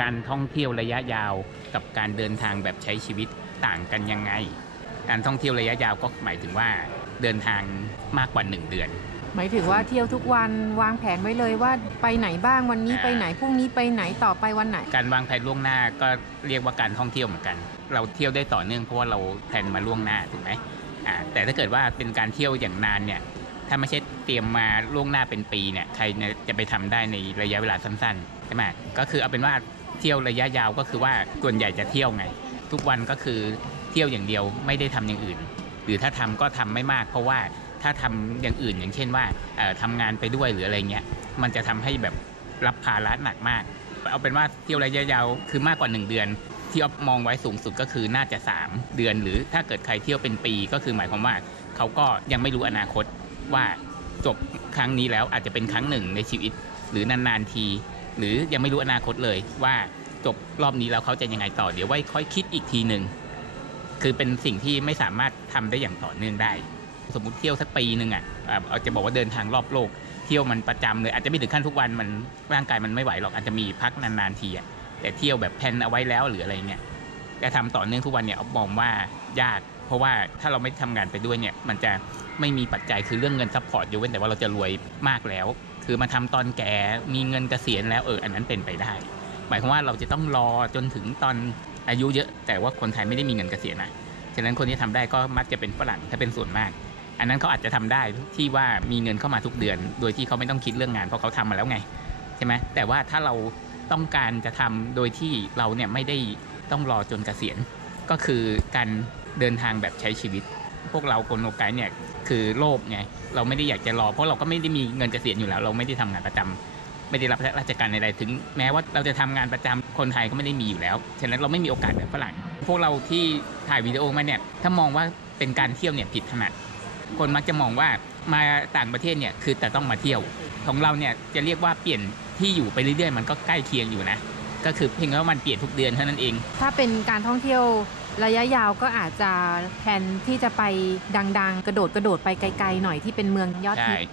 การท่องเที่ยวระยะยาวกับการเดินทางแบบใช้ชีวิตต่างกันยังไง การท่องเที่ยวระยะยาวก็หมายถึงว่าเดินทางมากกว่า 1 เดือน หมายถึงว่าเที่ยวทุกวันวางแผนไว้เลยว่าไปไหนบ้างวันนี้อ่าไปไหนพรุ่งนี้ไปไหนต่อไปวันไหน การวางแผนล่วงหน้าก็เรียกว่าการท่องเที่ยวเหมือนกัน เราเที่ยวได้ต่อเนื่องเพราะว่าเราแผนมาล่วงหน้าถูกไหมอ่าแต่ถ้าเกิดว่าเป็นการเที่ยวอย่างนานเนี่ยถ้าไม่ใช่เตรียมมาล่วงหน้าเป็นปีเนี่ยใครเนี่ยจะไปทำได้ในระยะเวลาสั้นๆใช่ไหมก็คือเอาเป็นว่า เที่ยวระยะยาวก็คือว่าส่วนใหญ่จะเที่ยวไง ทุกวันก็คือเที่ยวอย่างเดียวไม่ได้ทำอย่างอื่น หรือถ้าทำก็ทำไม่มาก เพราะว่าถ้าทำอย่างอื่นอย่างเช่นว่าเอ่อทำงานไปด้วยหรืออะไรเงี้ยมันจะทำให้แบบรับภาระหนักมาก เอาเป็นว่าเที่ยวระยะยาวคือมากกว่า 1 เดือนที่ออฟมองไว้สูงสุดก็คือน่าจะ 3 เดือน หรือถ้าเกิดใครเที่ยวเป็นปีก็คือหมายความว่าเขาก็ยังไม่รู้อนาคตว่าจบครั้งนี้แล้วอาจจะเป็นครั้งหนึ่งในชีวิต หรือนานๆที หรือยังไม่รู้อนาคตเลยว่าจบรอบนี้แล้วเขาจะยังไงต่อเดี๋ยวไว้ค่อยคิดอีกทีหนึ่งคือเป็นสิ่งที่ไม่สามารถทำได้อย่างต่อเนื่องได้ สมมติเที่ยวสักปีหนึ่งอะอาเอาจะบอกว่าเดินทางรอบโลก เที่ยวมันประจำเลยอาจจะไม่ถึงขั้นทุกวันมันร่างกายมันไม่ไหวหรอกอาจจะมีพักนานๆทีอะแต่เที่ยวแบบแพนเอาไว้แล้วหรืออะไรเงี้ยแต่ทำต่อเนื่องทุกวันเนี่ยเอามองว่ายาก เพราะว่าถ้าเราไม่ทำงานไปด้วยเนี่ยมันจะไม่มีปัจจัยคือเรื่องเงินซัพพอร์ตอยกเว้นแต่ว่าเราจะรวยมากแล้ว คือมาทำตอนแก่มีเงินเกษียณแล้วเอออันนั้นเป็นไปได้ หมายความว่าเราจะต้องรอจนถึงตอนอายุเยอะ แต่ว่าคนไทยไม่ได้มีเงินเกษียณนะฉะนั้นคนที่ทำได้ก็มักจะเป็นฝรั่งถ้าเป็นส่วนมาก อันนั้นเขาอาจจะทำได้ที่ว่ามีเงินเข้ามาทุกเดือน โดยที่เขาไม่ต้องคิดเรื่องงานเพราะเขาทำมาแล้วไงใช่ไหมแต่ว่าถ้าเราต้องการจะทำโดยที่เราเนี่ยไม่ได้ต้องรอจนเกษียณก็คือการเดินทางแบบใช้ชีวิต พวกเราคนโนไกด์เนี่ยคือโลภไงเราไม่ได้อยากจะรอ เพราะเราก็ไม่ได้มีเงินเกษียณอยู่แล้ว เราไม่ได้ทำงานประจำไม่ได้รับราชการใดๆถึง แม้ว่าเราจะทำงานประจำคนไทยก็ไม่ได้มีอยู่แล้วฉะนั้นเราไม่มีโอกาสแบบฝรั่งพวกเราที่ถ่ายวิดีโอมาเนี่ยถ้ามองว่าเป็นการเที่ยวเนี่ยผิดถนัดคนมักจะมองว่ามาต่างประเทศเนี่ยคือแต่ต้องมาเที่ยว ของเราเนี่ยจะเรียกว่าเปลี่ยนที่อยู่ไปเรื่อยๆ มันก็ใกล้เคียงอยู่นะก็คือเพียงแค่ว่ามันเปลี่ยนทุกเดือนเท่านั้นเอง ถ้าเป็นการท่องเที่ยว ระยะยาวก็อาจจะแผนที่จะไปดัง ๆ กระโดดกระโดดไปไกลๆหน่อยที่เป็นเมืองยอดใช่ฮิต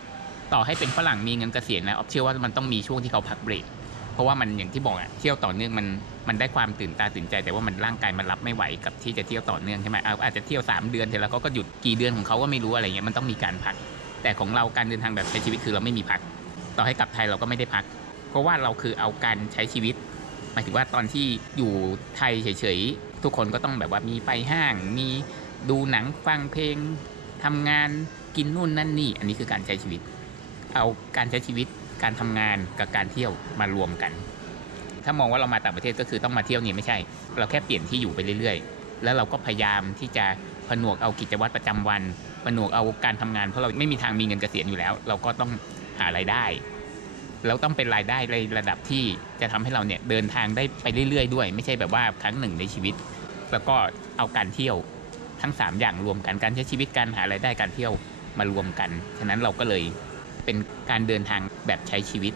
ต่อให้เป็นฝรั่งมีเงินเกษียณนะออฟเชื่อว่ามันต้องมีช่วงที่เขาพักเบรกเพราะว่ามันอย่างที่บอกอะเที่ยวต่อเนื่องมันมันได้ความตื่นตาตื่นใจ แต่ว่ามันร่างกายมันรับไม่ไหวกับที่จะเที่ยวต่อเนื่องใช่ไหมเอาอาจจะเที่ยว 3 เดือนเสร็จแล้วเขาก็หยุดกี่เดือนของเขาก็ไม่รู้อะไรเงี้ยมันต้องมีการพัก แต่ของเราการเดินทางแบบใช้ชีวิตคือเราไม่มีพัก ต่อให้กลับไทยเราก็ไม่ได้พัก เพราะว่าเราคือเอาการใช้ชีวิตหมายถึงว่าตอนที่อยู่ไทยเฉยๆ ทุกคนก็ต้องแบบว่ามีไปห้าง มีดูหนังฟังเพลงทำงานกินนู่นนั่นนี่ อันนี้คือการใช้ชีวิต เอาการใช้ชีวิตการทำงานกับการเที่ยวมารวมกัน ถ้ามองว่าเรามาต่างประเทศก็คือต้องมาเที่ยวนี่ไม่ใช่ เราแค่เปลี่ยนที่อยู่ไปเรื่อยๆ แล้วเราก็พยายามที่จะผนวกเอากิจวัตรประจำวันผนวกเอาการทำงานเพราะเราไม่มีทางมีเงินเกษียณอยู่แล้ว เราก็ต้องหารายได้ แล้วต้องเป็นรายได้ในระดับที่จะทำให้เราเนี่ยเดินทางได้ไปเรื่อยๆ ด้วย ไม่ใช่แบบว่าครั้งหนึ่งในชีวิต แล้วก็เอาการเที่ยวทั้ง 3 อย่างรวมกันการใช้ชีวิตการหารายได้การเที่ยวมารวมกันฉะนั้นเราก็เลยเป็นการเดินทางแบบใช้ชีวิต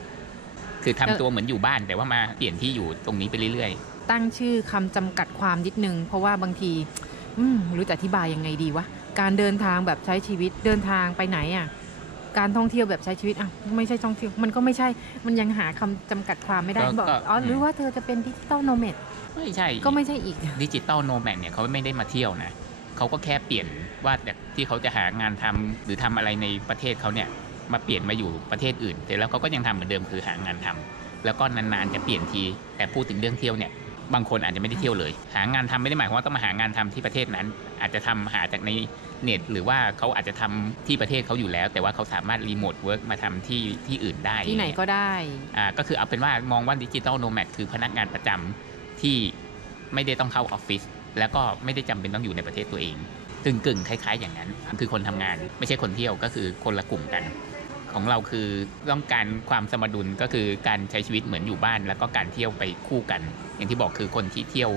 คือทำตัวเหมือนอยู่บ้าน แต่ว่ามาเปลี่ยนที่อยู่ตรงนี้ไปเรื่อยๆ ตั้งชื่อคำจำกัดความนิดนึง เพราะว่าบางทีอืมรู้จะอธิบายยังไงดีวะการเดินทางแบบใช้ชีวิตเดินทางไปไหนอะ การท่องเที่ยวแบบใช้ชีวิตอะไม่ใช่ท่องเที่ยวมันก็ไม่ใช่มันยังหาคำจำกัดความไม่ได้ก็บอกก็ อ๋ออมหรือว่าเธอจะเป็นดิจิตอลโนเมดๆไม่ใช่ก็ไม่ใช่อีก ดิจิตอลโนแมนเนี่ยเขาไม่ได้มาเที่ยวนะเขาก็แค่เปลี่ยนว่าจากที่เขาจะหางานทำหรือทำอะไรในประเทศเขาเนี่ยมาเปลี่ยนมาอยู่ประเทศอื่น แต่แล้วเขาก็ยังทำเหมือนเดิมคือหางานทำแล้วก็นานๆจะเปลี่ยนทีแต่พูดถึงเรื่องเที่ยวเนี่ย บางคนอาจจะไม่ได้เที่ยวเลย หางานทำไม่ได้หมายความว่าต้องมาหางานทำที่ประเทศนั้น อาจจะทำหาจากในเน็ต หรือว่าเขาอาจจะทำที่ประเทศเขาอยู่แล้ว แต่ว่าเขาสามารถรีโมทเวิร์กมาทำที่ที่อื่นได้ที่ไหนก็ได้อ่าก็คือเอาเป็นว่ามองว่าดิจิตอลโนแมดคือพนักงานประจำที่ไม่ได้ต้องเข้าออฟฟิศแล้วก็ไม่ได้จำเป็นต้องอยู่ในประเทศตัวเองกึ่งกึ่งๆคล้าย ๆ อย่างนั้น คือคนทำงาน ไม่ใช่คนเที่ยวก็คือคนละกลุ่มกัน ของเราคือต้องการความสมดุลก็คือการใช้ชีวิตเหมือนอยู่บ้าน แล้วก็การเที่ยวไปคู่กัน อย่างที่บอกคือคนที่เที่ยว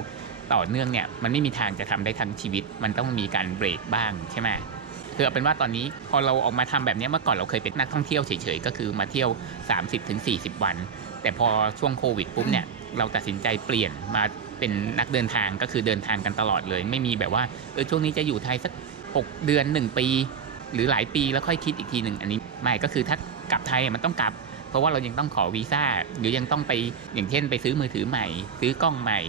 ต่อเนื่องเนี่ยมันไม่มีทางจะทำได้ทั้งชีวิต มันต้องมีการเบรกบ้างใช่ไหมคือเอาเป็นว่าตอนนี้พอเราออกมาทำแบบนี้เมื่อก่อนเราเคยเป็นนักท่องเที่ยวเฉยๆก็คือมาเที่ยว 30-40 วัน แต่พอช่วงโควิดปุ๊บเนี่ยเราตัดสินใจเปลี่ยนมาเป็นนักเดินทางก็คือเดินทางกันตลอดเลย ไม่มีแบบว่าเออช่วงนี้จะอยู่ไทยสัก 6 เดือน 1 ปี หรือหลายปีแล้วค่อยคิดอีกทีหนึ่งอันนี้ไม่ก็คือถ้ากลับไทยมันต้องกลับ เพราะว่าเรายังต้องขอวีซ่าหรือยังต้องไปอย่างเช่น ไปซื้อมือถือใหม่ ซื้อกล้องใหม่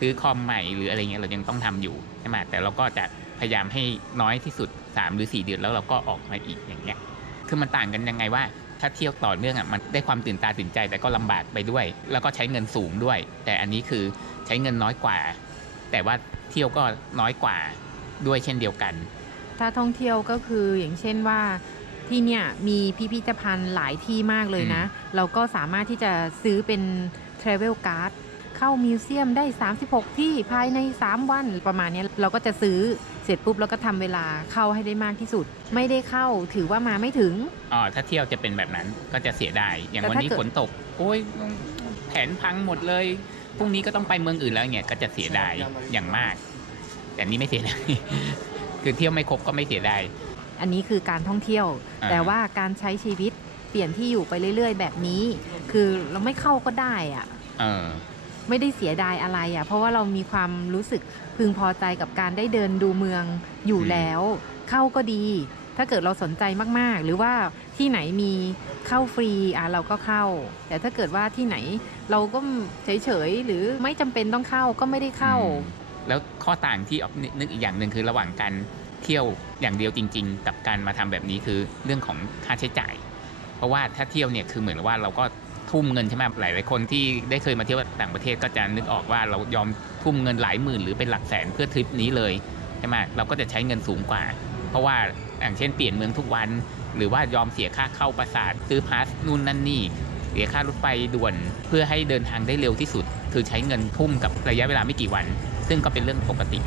ซื้อคอมใหม่หรืออะไรเงี้ยเรายังต้องทำอยู่ใช่ไหมแต่เราก็จะพยายามให้น้อยที่สุด 3 หรือ 4 เดือนแล้วเราก็ออกมาอีกอย่างเงี้ยคือมันต่างกันยังไงว่าถ้าเที่ยวต่อเนื่องอะมันได้ความตื่นตาตื่นใจแต่ก็ลำบากไปด้วย แล้วก็ใช้เงินสูงด้วย แต่อันนี้คือใช้เงินน้อยกว่า แต่ว่าเที่ยวก็น้อยกว่าด้วยเช่นเดียวกัน ถ้าท่องเที่ยวก็คืออย่างเช่นว่าที่เนี่ยมีพิพิธภัณฑ์หลายที่มากเลยนะ เราก็สามารถที่จะซื้อเป็น Travel Card เข้ามิวเซียมได้ 36 ที่ภายใน 3 วันประมาณเนี้ยเราก็จะซื้อเสร็จปุ๊บแล้วก็ทำเวลาเข้าให้ได้มากที่สุด ไม่ได้เข้าถือว่ามาไม่ถึงอ๋อถ้าเที่ยวจะเป็นแบบนั้นก็จะเสียดายอย่างแต่วันถ้านี้เกิดฝนตก โอ้ยแผนพังหมดเลยพรุ่งนี้ก็ต้องไปเมืองอื่นแล้วเนี่ยก็จะเสียดายอย่างมาก แต่นี่ไม่เสียดาย คือเที่ยวไม่ครบก็ไม่เสียดาย อันนี้คือการท่องเที่ยวอ่าแต่ว่าการใช้ชีวิตเปลี่ยนที่อยู่ไปเรื่อย ๆ แบบนี้ คือเราไม่เข้าก็ได้อะเออไม่ได้เสียดายอะไรอะ่ะ เพราะว่าเรามีความรู้สึกพึงพอใจกับการได้เดินดูเมืองอยู่อืมแล้ว เข้าก็ดี ถ้าเกิดเราสนใจมากๆ หรือว่าที่ไหนมีเข้าฟรีอะเราก็เข้า แต่ถ้าเกิดว่าที่ไหนเราก็เฉยๆหรือไม่จำเป็นต้องเข้าก็ไม่ได้เข้าอืม แล้วข้อต่างที่ออนึกอีกอย่างหนึ่งคือระหว่างการเที่ยวอย่างเดียวจริง ๆ กับการมาทำแบบนี้คือเรื่องของค่าใช้จ่าย เพราะว่าถ้าเที่ยวเนี่ยคือเหมือนว่าเราก็ทุ่มเงินใช่ไหมหลายๆคนที่ได้เคยมาเที่ยวต่างประเทศก็จะนึกออกว่าเรายอมทุ่มเงินหลายหมื่นหรือเป็นหลักแสนเพื่อทริปนี้เลยใช่ไหมเราก็จะใช้เงินสูงกว่า เพราะว่าอย่างเช่นเปลี่ยนเมืองทุกวัน หรือว่ายอมเสียค่าเข้าปราสาทซื้อพาสนู่นนั่นนี่เสียค่ารถไฟด่วนเพื่อให้เดินทางได้เร็วที่สุด คือใช้เงินทุ่มกับระยะเวลาไม่กี่วัน ซึ่งก็เป็นเรื่องปกติ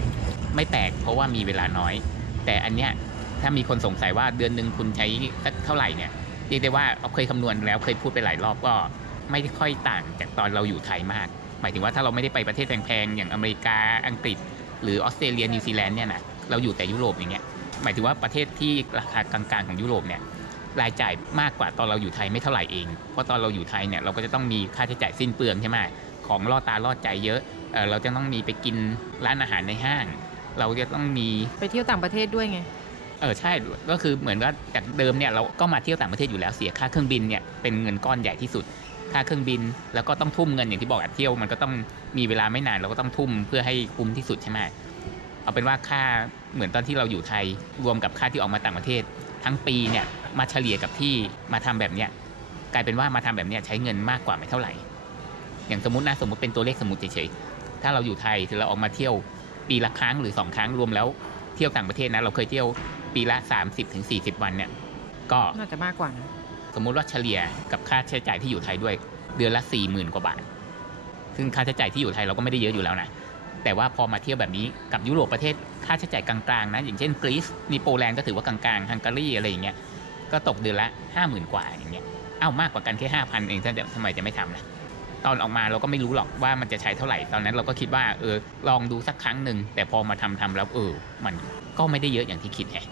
ไม่แปลกเพราะว่ามีเวลาน้อย แต่อันเนี้ยถ้ามีคนสงสัยว่าเดือนหนึ่งคุณใช้สักเท่าไหร่เนี่ยเรียกได้ว่าเราเคยคำนวณแล้วเคยพูดไปหลายรอบก็ไม่ได้ค่อยต่างจากตอนเราอยู่ไทยมาก หมายถึงว่าถ้าเราไม่ได้ไปประเทศแพงๆอย่างอเมริกาอังกฤษ หรือออสเตรเลียนิวซีแลนด์เนี่ยนะเราอยู่แต่ยุโรปอย่างเงี้ยหมายถึงว่าประเทศที่ราคากลางๆของยุโรปเนี่ยรายจ่ายมากกว่าตอนเราอยู่ไทยไม่เท่าไหร่เอง เพราะตอนเราอยู่ไทยเนี่ยเราก็จะต้องมีค่าใช้จ่ายสิ้นเปลืองใช่ไหมของล่อตาล่อใจเยอะ เอ่อเราจะต้องมีไปกินร้านอาหารในห้าง เราจะต้องมีไปเที่ยวต่างประเทศด้วยไงเออใช่ก็คือเหมือนว่าจากเดิมเนี่ยเราก็มาเที่ยวต่างประเทศอยู่แล้วเสียค่าเครื่องบินเนี่ยเป็นเงินก้อนใหญ่ที่สุด ค่าเครื่องบินแล้วก็ต้องทุ่มเงินอย่างที่บอกอะเที่ยวมันก็ต้องมีเวลาไม่นานเราก็ต้องทุ่มเพื่อให้คุ้มที่สุดใช่ไหมเอาเป็นว่าค่าเหมือนตอนที่เราอยู่ไทยรวมกับค่าที่ออกมาต่างประเทศ ทั้งปีเนี่ยมาเฉลี่ยกับที่มาทำแบบเนี้ยกลายเป็นว่ามาทำแบบเนี้ยใช้เงินมากกว่าไม่เท่าไหร่ อย่างสมมตินะสมมติเป็นตัวเลขสมมติเฉยๆ ถ้าเราอยู่ไทยถือเราออกมาเที่ยวปีละครั้งหรือสองครั้งรวมแล้วเที่ยวต่างประเทศนะเราเคยเที่ยวปีละ 30-40ถึง40วันเนี่ยก็น่าจะมากกว่านะสมมุติว่าเฉลี่ยกับค่าใช้จ่ายที่อยู่ไทยด้วย เดือนละ40,000กว่าบาท ซึ่งค่าใช้จ่ายที่อยู่ไทยเราก็ไม่ได้เยอะอยู่แล้วนะ แต่ว่าพอมาเที่ยวแบบนี้กับยุโรปประเทศค่าใช้จ่ายกลางๆนะ อย่างเช่นกรีซนี่โปแลนด์ก็ถือว่ากลางๆฮังการีอะไรอย่างเงี้ย ก็ตกเดือนละ 50,000 กว่าอย่างเงี้ย เอ้ามากกว่ากันแค่5,000เองท่านทำไมจะไม่ทำล่ะ ตอนออกมาเราก็ไม่รู้หรอกว่ามันจะใช้เท่าไหร่ ตอนนั้นเราก็คิดว่าเออลองดูสักครั้งหนึ่งแต่พอมาทำทำแล้วเออ มันก็ไม่ได้เยอะอย่างที่คิดแฮะ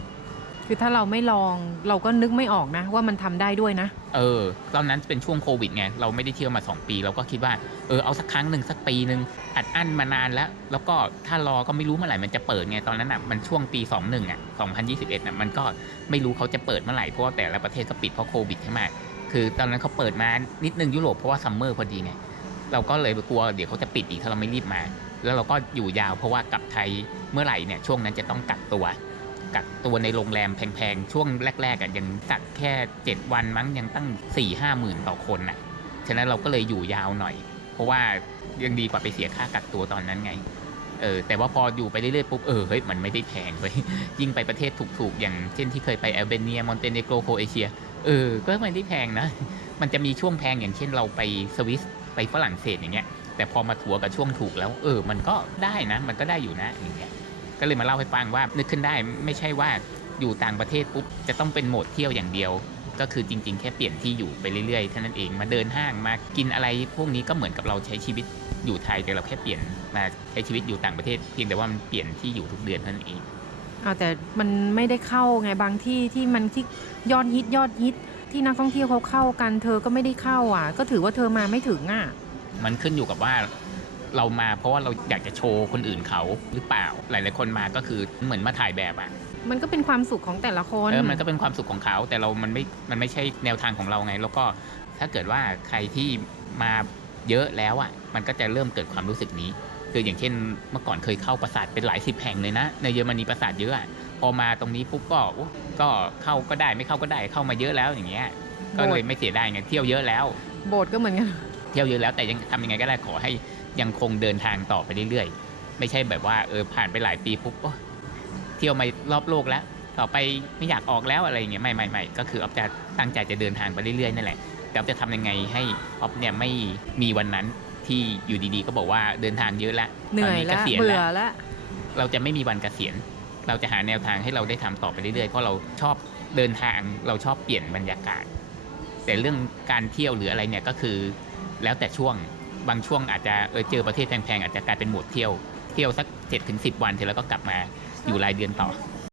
คือถ้าเราไม่ลองเราก็นึกไม่ออกนะ ว่ามันทำได้ด้วยนะ เออ ตอนนั้นเป็นช่วงโควิดไงเราไม่ได้เที่ยวมา 2 ปี เราก็คิดว่าเออเอาสักครั้งหนึ่งสักปีหนึ่งอัดอั้นมานานแล้ว แล้วก็ถ้ารอก็ไม่รู้เมื่อไหร่มันจะเปิดไงตอนนั้นอะมันช่วงปี 21อะ2021อะมันก็ไม่รู้เขาจะเปิดเมื่อไหร่เพราะว่าแต่ละประเทศก็ปิดเพราะโควิดใช่ไหมคือตอนนั้นเขาเปิดมานิดนึงยุโรปเพราะว่าซัมเมอร์พอดีไง เราก็เลยกลัวเดี๋ยวเขาจะปิดอีกถ้าเราไม่รีบมา แล้วเราก็อยู่ยาวเพราะว่ากลับไทยเมื่อไหร่เนี่ยช่วงนั้นจะต้องกักตัว กักตัวในโรงแรมแพงๆ ช่วงแรกๆอะยังกักแค่ 7 วันมั้งยังตั้ง4 5หมื่นต่อคนน่ะฉะนั้นเราก็เลยอยู่ยาวหน่อย เพราะว่ายังดีกว่าไปเสียค่ากักตัวตอนนั้นไงเออแต่ว่าพออยู่ไปเรื่อยๆปุ๊บเออเฮ้ยมันไม่ได้แพงเลยยิ่งไปประเทศถูกๆ อย่างเช่นที่เคยไปแอลเบเนียมอนเตเนโกรโคเอเชียเออก็ไม่ได้แพงนะ มันจะมีช่วงแพงอย่างเช่นเราไปสวิส ไปฝรั่งเศสอย่างเงี้ยแต่พอมาถัวกับช่วงถูกแล้วเออมันก็ได้นะมันก็ได้อยู่นะอย่างเงี้ยก็เลยมาเล่าให้ฟังว่านึกขึ้นได้ไม่ใช่ว่าอยู่ต่างประเทศปุ๊บจะต้องเป็นโหมดเที่ยวอย่างเดียว ก็คือจริง ๆ แค่เปลี่ยนที่อยู่ไปเรื่อยๆเท่านั้นเองมาเดินห้างมากินอะไรพวกนี้ก็เหมือนกับเราใช้ชีวิตอยู่ไทยแต่เราแค่เปลี่ยนมาใช้ชีวิตอยู่ต่างประเทศเพียงแต่ว่ามันเปลี่ยนที่อยู่ทุกเดือนเท่านั้นเองเอาแต่มันไม่ได้เข้าไงบางที่ที่มันที่ยอดฮิตยอดฮิต ที่นักท่องเที่ยวเขาเข้ากันเธอก็ไม่ได้เข้าอะ ก็ถือว่าเธอมาไม่ถึงอะ มันขึ้นอยู่กับว่าเรามาเพราะว่าเราอยากจะโชว์คนอื่นเขาหรือเปล่า หลาย ๆ คนมาก็คือเหมือนมาถ่ายแบบอะมันก็เป็นความสุขของแต่ละคนเออ มันก็เป็นความสุขของเขา แต่เรา มันไม่ มันไม่ใช่แนวทางของเราไง แล้วก็ถ้าเกิดว่าใครที่มาเยอะแล้วอะ มันก็จะเริ่มเกิดความรู้สึกนี้ คืออย่างเช่น เมื่อก่อนเคยเข้าปราสาทเป็นหลายสิบแห่งเลยนะ ในเยอรมนีปราสาทเยอะอะ พอมาตรงนี้ปุ๊บก็โอ้ก็เข้าก็ได้ไม่เข้าก็ได้เข้ามาเยอะแล้วอย่างเงี้ย ก็เลยไม่เสียดายไงเที่ยวเยอะแล้ว โบสถ์ก็เหมือนกันเที่ยวเยอะแล้วแต่ยังทำยังไงก็ได้ขอให้ยังคงเดินทางต่อไปเรื่อยๆ ไม่ใช่แบบว่าเออผ่านไปหลายปีปุ๊บโอ๊ยเที่ยวมารอบโลกแล้ว ต่อไปไม่อยากออกแล้วอะไรอย่างเงี้ยไม่ไม่ไม่ก็คือออฟจะตั้งใจจะเดินทางไปเรื่อยๆนั่นแหละแต่ออฟจะทำยังไงให้ออฟเนี่ยไม่มีวันนั้นที่อยู่ดีๆ ก็บอกว่าเดินทางเยอะแล้วเหนื่อยตแล้วเกษียณเบื่แล้อวแล้วเราจะไม่มีวันเกษียณ เราจะหาแนวทางให้เราได้ทำต่อไปเรื่อยๆ เพราะเราชอบเดินทางเราชอบเปลี่ยนบรรยากาศ แต่เรื่องการเที่ยวหรืออะไรเนี่ยก็คือ แล้วแต่ช่วงบางช่วงอาจจะเออเจอประเทศแพงๆอาจจะกลายเป็นโหมดเที่ยวเที่ยวสัก7จ็ถึงสิวันเสร็จแล้วก็กลับมาอยู่รายเดือนต่อ